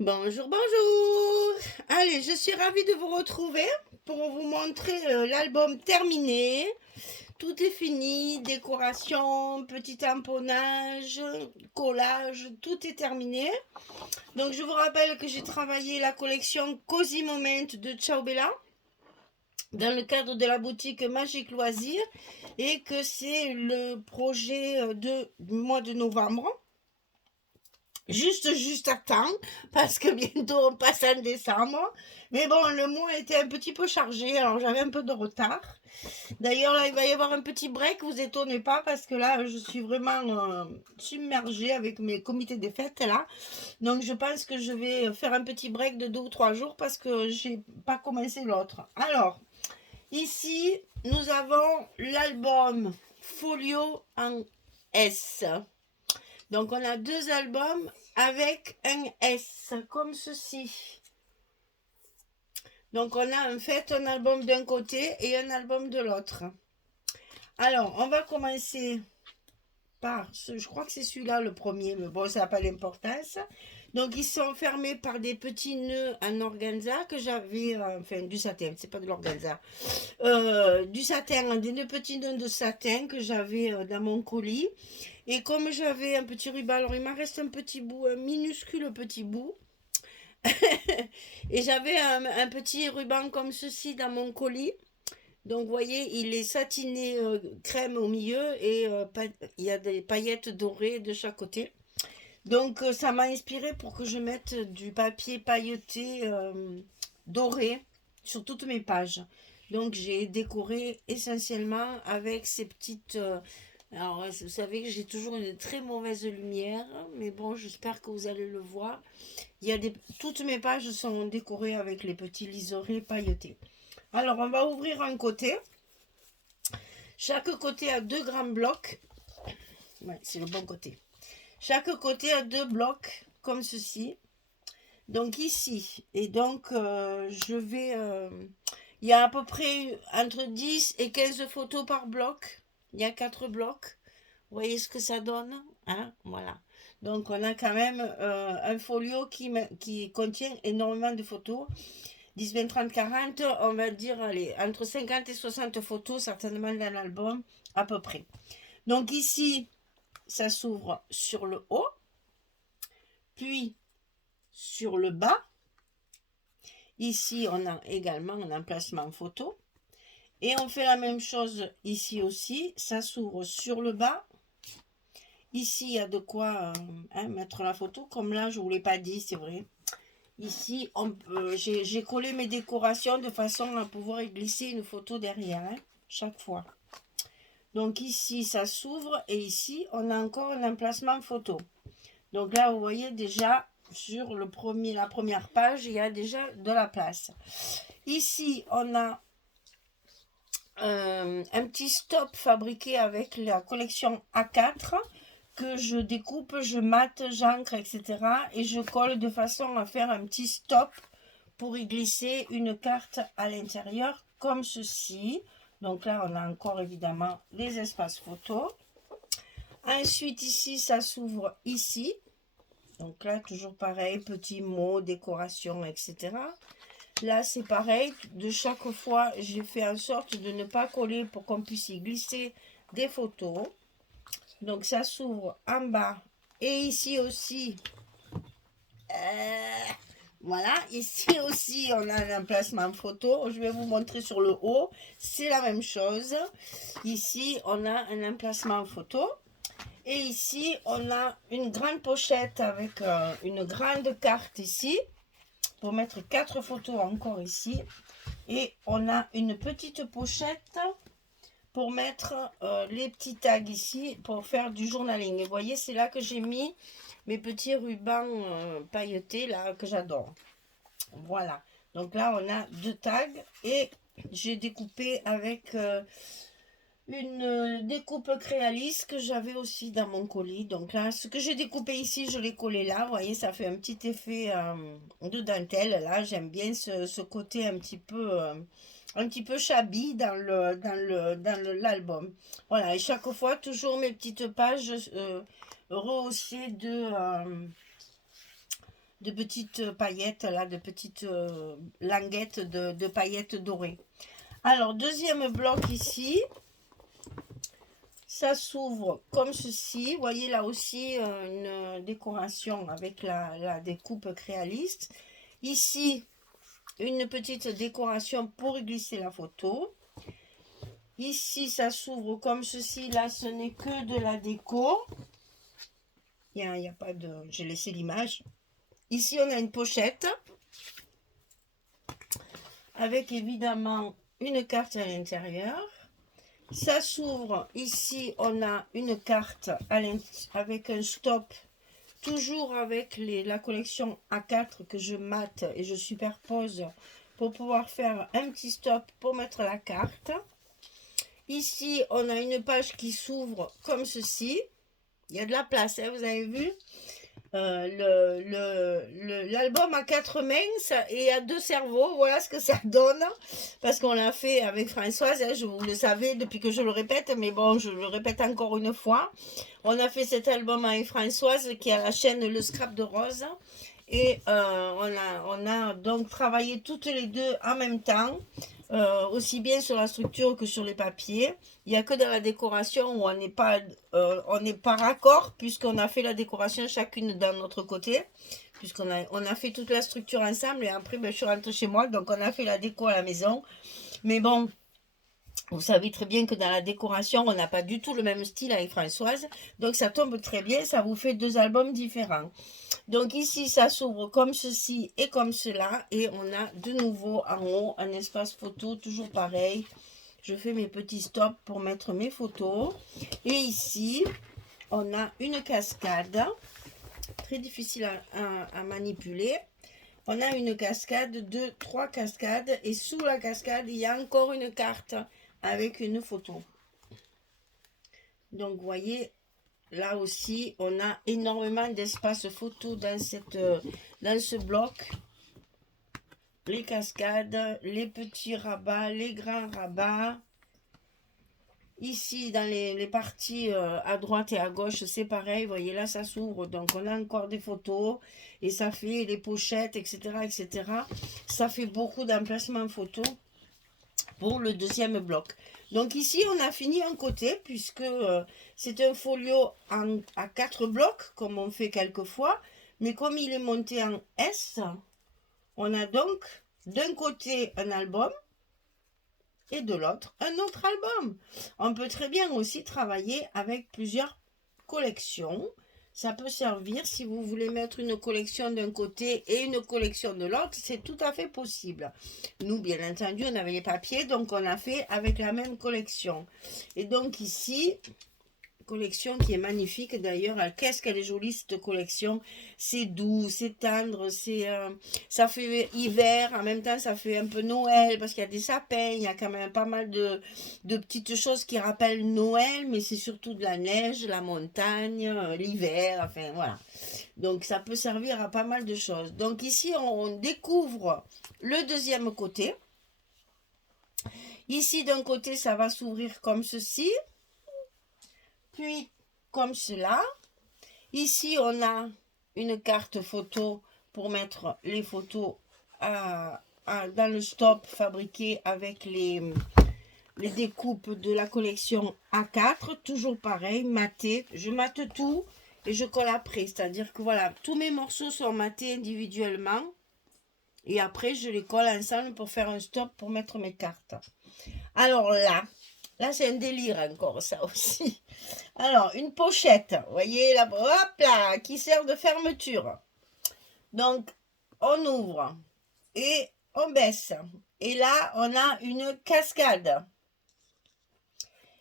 Bonjour, bonjour. Allez, je suis ravie de vous retrouver pour vous montrer l'album terminé. Tout est fini, décoration, petit tamponnage, collage, tout est terminé. Donc je vous rappelle que j'ai travaillé la collection Cozy Moment de Ciao Bella dans le cadre de la boutique Magique Loisirs et que c'est le projet du mois de novembre. Juste à temps, parce que bientôt on passe en décembre. Mais bon, le mois était un petit peu chargé, alors j'avais un peu de retard. D'ailleurs, là, il va y avoir un petit break, vous étonnez pas, parce que là, je suis vraiment submergée avec mes comités des fêtes, là. Donc, je pense que je vais faire un petit break de 2 ou 3 jours, parce que j'ai pas commencé l'autre. Alors, ici, nous avons l'album Folio en S. Donc, on a deux albums avec un S, comme ceci. Donc, on a en fait un album d'un côté et un album de l'autre. Alors, on va commencer par, je crois que c'est celui-là le premier, mais bon, ça n'a pas d'importance. Donc, ils sont fermés par des petits nœuds en organza que j'avais, enfin, du satin, c'est pas de l'organza, du satin, des petits nœuds de satin que j'avais dans mon colis. Et comme j'avais un petit ruban, alors il m'en reste un petit bout, un minuscule petit bout. Et j'avais un petit ruban comme ceci dans mon colis. Donc, vous voyez, il est satiné crème au milieu et il y a des paillettes dorées de chaque côté. Donc, ça m'a inspiré pour que je mette du papier pailleté doré sur toutes mes pages. Donc, j'ai décoré essentiellement avec ces petites. Alors, vous savez que j'ai toujours une très mauvaise lumière, mais bon, j'espère que vous allez le voir. Toutes mes pages sont décorées avec les petits liserés pailletés. Alors, on va ouvrir un côté. Chaque côté a deux grands blocs. Ouais, c'est le bon côté. Chaque côté a deux blocs comme ceci. Donc ici, et donc je vais... il y a à peu près entre 10 et 15 photos par bloc. Il y a 4 blocs. Vous voyez ce que ça donne, hein? Voilà. Donc on a quand même un folio qui contient énormément de photos. 10, 20, 30, 40, on va dire, allez, entre 50 et 60 photos, certainement dans l'album, à peu près. Donc ici, ça s'ouvre sur le haut, puis sur le bas. Ici, on a également un emplacement photo. Et on fait la même chose ici aussi. Ça s'ouvre sur le bas. Ici, il y a de quoi mettre la photo. Comme là, je ne vous l'ai pas dit, c'est vrai. Ici, j'ai collé mes décorations de façon à pouvoir y glisser une photo derrière, hein, chaque fois. Donc ici, ça s'ouvre et ici, on a encore un emplacement photo. Donc là, vous voyez déjà, sur la première page, il y a déjà de la place. Ici, on a un petit stop fabriqué avec la collection A4 que je découpe, je mate, j'encre, etc. Et je colle de façon à faire un petit stop pour y glisser une carte à l'intérieur comme ceci. Donc là, on a encore évidemment les espaces photos. Ensuite, ici, ça s'ouvre ici. Donc là, toujours pareil, petits mots, décoration, etc. Là, c'est pareil. De chaque fois, j'ai fait en sorte de ne pas coller pour qu'on puisse y glisser des photos. Donc, ça s'ouvre en bas. Et ici aussi, voilà, ici aussi, on a un emplacement photo. Je vais vous montrer sur le haut. C'est la même chose. Ici, on a un emplacement photo. Et ici, on a une grande pochette avec une grande carte ici. Pour mettre 4 photos encore ici. Et on a une petite pochette pour mettre les petits tags ici pour faire du journaling. Et vous voyez, c'est là que j'ai mis mes petits rubans pailletés là que j'adore. Voilà. Donc là, on a 2 tags et j'ai découpé avec une découpe créaliste que j'avais aussi dans mon colis. Donc là, ce que j'ai découpé ici, je l'ai collé là. Vous voyez, ça fait un petit effet de dentelle. Là, j'aime bien ce côté un petit peu shabby dans l'album. Voilà, et chaque fois, toujours mes petites pages rehaussées de petites paillettes, là, de petites languettes de paillettes dorées. Alors, deuxième bloc ici, ça s'ouvre comme ceci. Vous voyez là aussi une décoration avec la découpe créaliste. Ici, une petite décoration pour y glisser la photo. Ici, ça s'ouvre comme ceci. Là, ce n'est que de la déco. Il y a pas de... J'ai laissé l'image. Ici, on a une pochette avec évidemment une carte à l'intérieur. Ça s'ouvre. Ici, on a une carte avec un stop, toujours avec la collection A4 que je mate et je superpose pour pouvoir faire un petit stop pour mettre la carte. Ici, on a une page qui s'ouvre comme ceci. Il y a de la place, hein, vous avez vu. L'album à 4 mains et à 2 cerveaux, voilà ce que ça donne, parce qu'on l'a fait avec Françoise, hein, vous le savez depuis que je le répète, mais bon, je le répète encore une fois. On a fait cet album avec Françoise qui a la chaîne Le Scrap de Rose, et on a donc travaillé toutes les deux en même temps, aussi bien sur la structure que sur les papiers. Il n'y a que dans la décoration où on n'est pas raccord, puisqu'on a fait la décoration chacune dans notre côté, puisqu'on a fait toute la structure ensemble, et après je suis rentrée chez moi, donc on a fait la déco à la maison. Mais bon, vous savez très bien que dans la décoration, on n'a pas du tout le même style avec Françoise, donc ça tombe très bien, ça vous fait 2 albums différents. Donc ici, ça s'ouvre comme ceci et comme cela, et on a de nouveau en haut un espace photo, toujours pareil. Je fais mes petits stops pour mettre mes photos. Et ici, on a une cascade, très difficile à manipuler. On a une cascade, 3 cascades, et sous la cascade, il y a encore une carte avec une photo. Donc, vous voyez, là aussi, on a énormément d'espace photo dans ce bloc. Les cascades, les petits rabats, les grands rabats. Ici, dans les parties à droite et à gauche, c'est pareil. Vous voyez, là, ça s'ouvre. Donc, on a encore des photos. Et ça fait les pochettes, etc., etc. Ça fait beaucoup d'emplacements photos pour le deuxième bloc. Donc, ici, on a fini un côté, puisque c'est un folio à 4 blocs, comme on fait quelquefois. Mais comme il est monté en S, on a donc d'un côté un album et de l'autre un autre album. On peut très bien aussi travailler avec plusieurs collections. Ça peut servir si vous voulez mettre une collection d'un côté et une collection de l'autre, c'est tout à fait possible. Nous, bien entendu, on avait les papiers, donc on a fait avec la même collection. Et donc ici, collection qui est magnifique d'ailleurs. Qu'est-ce qu'elle est jolie cette collection. C'est doux, c'est tendre, ça fait hiver, en même temps ça fait un peu Noël parce qu'il y a des sapins, il y a quand même pas mal de petites choses qui rappellent Noël, mais c'est surtout de la neige, la montagne, l'hiver, enfin voilà. Donc ça peut servir à pas mal de choses. Donc ici on découvre le deuxième côté. Ici d'un côté ça va s'ouvrir comme ceci. Puis, comme cela, ici, on a une carte photo pour mettre les photos dans le stop fabriqué avec les découpes de la collection A4. Toujours pareil, maté. Je mate tout et je colle après. C'est-à-dire que voilà, tous mes morceaux sont matés individuellement. Et après, je les colle ensemble pour faire un stop pour mettre mes cartes. Alors là c'est un délire encore, ça aussi. Alors, une pochette, vous voyez, là, hop là, qui sert de fermeture. Donc, on ouvre et on baisse. Et là, on a une cascade.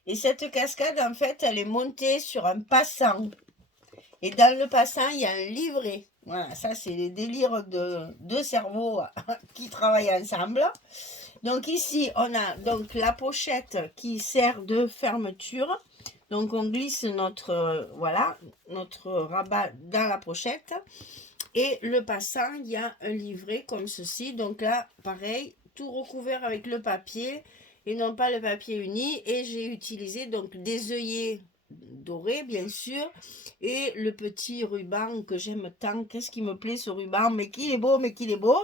Et cette cascade, en fait, elle est montée sur un passant. Et dans le passant, il y a un livret. Voilà, ça, c'est les délires de 2 cerveaux qui travaillent ensemble. Donc ici, on a donc la pochette qui sert de fermeture. Donc on glisse notre rabat dans la pochette. Et le passant, il y a un livret comme ceci. Donc là, pareil, tout recouvert avec le papier et non pas le papier uni. Et j'ai utilisé donc des œillets doré, bien sûr, et le petit ruban que j'aime tant. Qu'est-ce qui me plaît, ce ruban? Mais qu'il est beau, mais qu'il est beau!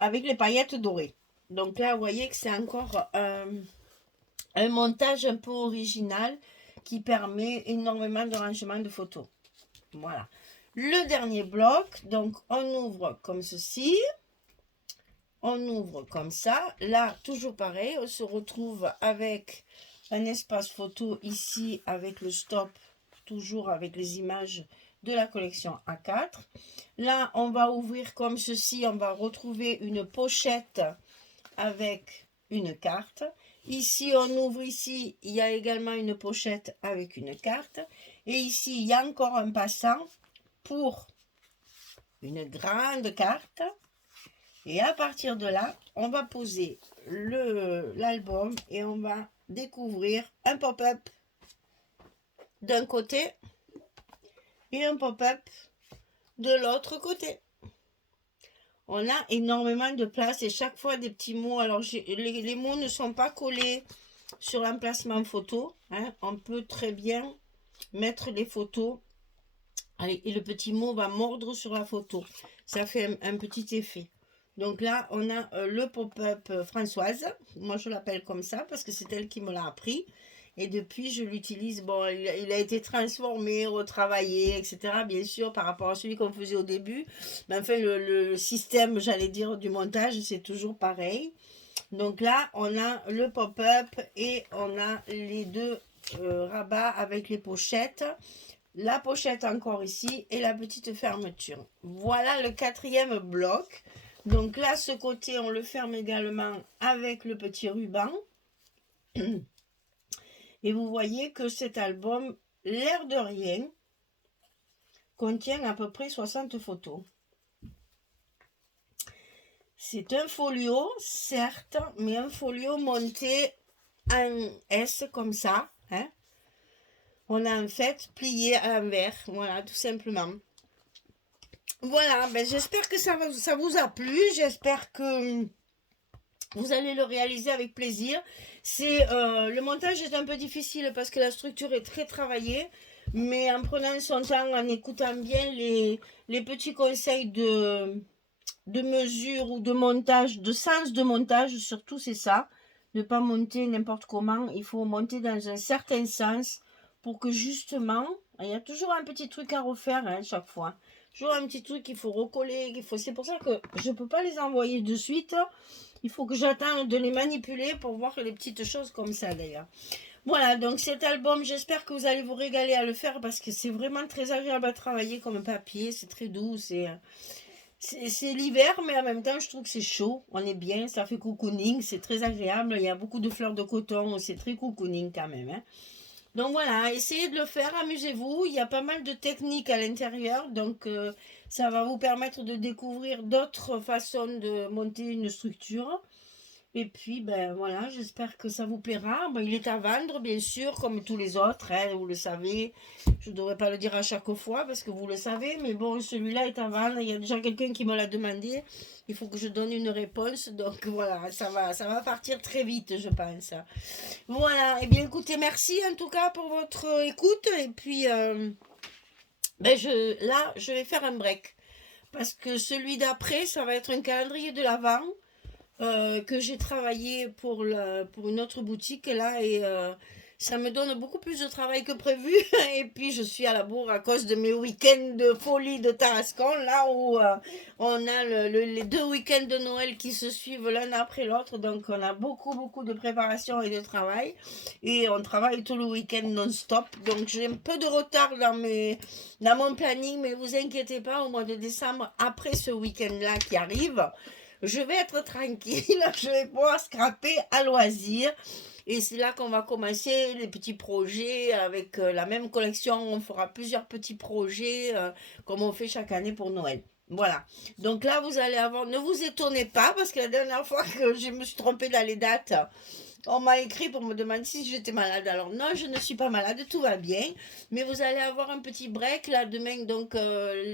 Avec les paillettes dorées. Donc là, vous voyez que c'est encore un montage un peu original qui permet énormément de rangement de photos. Voilà. Le dernier bloc, donc on ouvre comme ceci. On ouvre comme ça. Là, toujours pareil, on se retrouve avec un espace photo ici avec le stop, toujours avec les images de la collection A4. Là, on va ouvrir comme ceci, on va retrouver une pochette avec une carte. Ici, on ouvre ici, il y a également une pochette avec une carte. Et ici, il y a encore un passant pour une grande carte. Et à partir de là, on va poser l'album et on va découvrir un pop-up d'un côté et un pop-up de l'autre côté. On a énormément de place et chaque fois des petits mots. Alors, les mots ne sont pas collés sur l'emplacement photo. Hein. On peut très bien mettre les photos et le petit mot va mordre sur la photo. Ça fait un petit effet. Donc là, on a le pop-up Françoise. Moi, je l'appelle comme ça parce que c'est elle qui me l'a appris. Et depuis, je l'utilise. Bon, il a été transformé, retravaillé, etc. Bien sûr, par rapport à celui qu'on faisait au début. Mais enfin, le système, j'allais dire, du montage, c'est toujours pareil. Donc là, on a le pop-up et on a les deux rabats avec les pochettes. La pochette encore ici et la petite fermeture. Voilà le quatrième bloc. Donc là, ce côté, on le ferme également avec le petit ruban. Et vous voyez que cet album, l'air de rien, contient à peu près 60 photos. C'est un folio, certes, mais un folio monté en S comme ça. Hein. On a en fait plié à l'envers, voilà, tout simplement. Voilà, ben j'espère que ça vous a plu. J'espère que vous allez le réaliser avec plaisir. Le montage est un peu difficile parce que la structure est très travaillée. Mais en prenant son temps, en écoutant bien les petits conseils de mesure ou de montage, de sens de montage, surtout c'est ça. Ne pas monter n'importe comment. Il faut monter dans un certain sens pour que justement, il y a toujours un petit truc à refaire hein, chaque fois. Toujours un petit truc qu'il faut recoller. C'est pour ça que je ne peux pas les envoyer de suite. Il faut que j'attende de les manipuler pour voir les petites choses comme ça d'ailleurs. Voilà, donc cet album, j'espère que vous allez vous régaler à le faire parce que c'est vraiment très agréable à travailler comme papier. C'est très doux, c'est l'hiver, mais en même temps, je trouve que c'est chaud. On est bien, ça fait cocooning, c'est très agréable. Il y a beaucoup de fleurs de coton, c'est très cocooning quand même. Hein. Donc voilà, essayez de le faire, amusez-vous. Il y a pas mal de techniques à l'intérieur, donc ça va vous permettre de découvrir d'autres façons de monter une structure. Et puis, ben voilà, j'espère que ça vous plaira. Ben, il est à vendre, bien sûr, comme tous les autres, hein, vous le savez. Je ne devrais pas le dire à chaque fois parce que vous le savez, mais bon, celui-là est à vendre. Il y a déjà quelqu'un qui me l'a demandé. Il faut que je donne une réponse. Donc voilà, ça va partir très vite, je pense. Voilà, et bien écoutez, merci en tout cas pour votre écoute. Et puis, ben là, je vais faire un break. Parce que celui d'après, ça va être un calendrier de l'Avent. Que j'ai travaillé pour une autre boutique là et ça me donne beaucoup plus de travail que prévu et puis je suis à la bourre à cause de mes week-ends de folie de Tarascon là où on a les 2 week-ends de Noël qui se suivent l'un après l'autre donc on a beaucoup de préparation et de travail et on travaille tout le week-end non-stop donc j'ai un peu de retard dans mon planning mais vous inquiétez pas au mois de décembre après ce week-end là qui arrive je vais être tranquille, je vais pouvoir scraper à loisir. Et c'est là qu'on va commencer les petits projets avec la même collection. On fera plusieurs petits projets comme on fait chaque année pour Noël. Voilà. Donc là, vous allez avoir... Ne vous étonnez pas parce que la dernière fois que je me suis trompée dans les dates, on m'a écrit pour me demander si j'étais malade. Alors non, je ne suis pas malade, tout va bien. Mais vous allez avoir un petit break là demain. Donc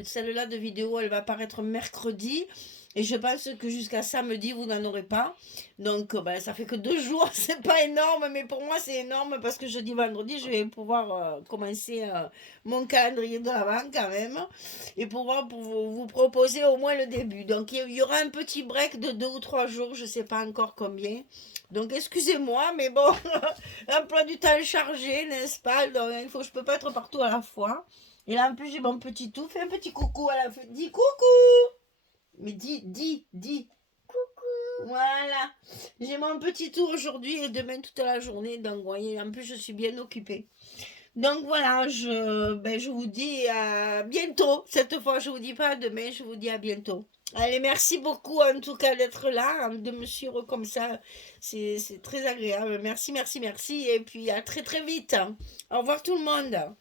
celle-là de vidéo, elle va apparaître mercredi. Et je pense que jusqu'à samedi, vous n'en aurez pas. Donc, ben, ça fait que 2 jours. C'est pas énorme, mais pour moi, c'est énorme parce que jeudi, vendredi, je vais pouvoir commencer mon calendrier de l'avant quand même. Et pouvoir pour vous proposer au moins le début. Donc, il y aura un petit break de 2 ou 3 jours. Je sais pas encore combien. Donc, excusez-moi, mais bon, un emploi du temps chargé, n'est-ce pas? Donc, il faut, je peux pas être partout à la fois. Et là, en plus, j'ai mon petit tout. Fais un petit coucou à la fin. Dis coucou! Mais dis. Voilà. J'ai mon petit tour aujourd'hui et demain toute la journée. Donc, vous voyez, en plus, je suis bien occupée. Donc, voilà, je vous dis à bientôt. Cette fois, je vous dis pas à demain, je vous dis à bientôt. Allez, merci beaucoup en tout cas d'être là, hein, de me suivre comme ça. C'est très agréable. Merci. Et puis, à très, très vite. Au revoir tout le monde.